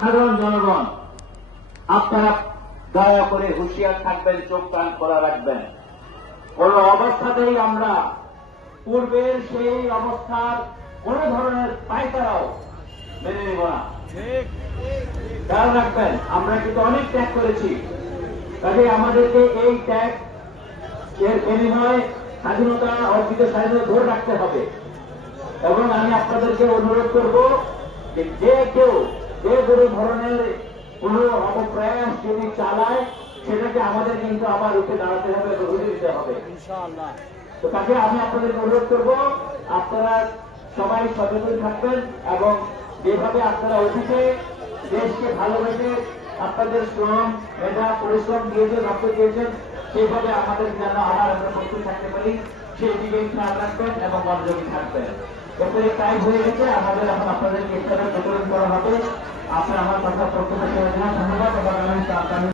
সাধারণ জনগণ আপনারা দয়া করে হুঁশিয়ার থাকবেন, চোখ কান খোলা রাখবেন। কোন অবস্থাতেই আমরা পূর্বের সেই অবস্থার কোন ধরনের পায়তারাও মেনে নেব না। খেয়াল রাখবেন, আমরা কিন্তু অনেক ত্যাগ করেছি, কাজে আমাদেরকে এই ত্যাগ এর বিনিময়ে স্বাধীনতা অর্জিত স্বাধীনতা ধরে রাখতে হবে। এবং আমি আপনাদেরকে অনুরোধ করব যে কেউ যে কোনো ধরনের কোন অপপ্রয়াস যদি চালায় সেটাকে আমাদের কিন্তু আবার উঠে দাঁড়াতে হবে, রুখে দিতে হবে ইনশাআল্লাহ। তো তাকে আমি আপনাদেরকে অনুরোধ করব, আপনারা সবাই সচেতন থাকবেন এবং যেভাবে আপনারা অতীতে দেশকে ভালোবেসে আপনাদের শ্রম মেধা পরিশ্রম দিয়েছেন, রক্ত দিয়েছেন, সেইভাবে আমাদের যেন আমরা প্রস্তুত থাকতে পারি সেই দিকে খেয়াল রাখবেন এবং মনোযোগী থাকবেন। এরপরে টাইম হয়ে গেছে, আমাদের এখন আপনাদেরকে ইফতারের বিতরণ করা হবে। আপনারা আমার কথা প্রত্যেকের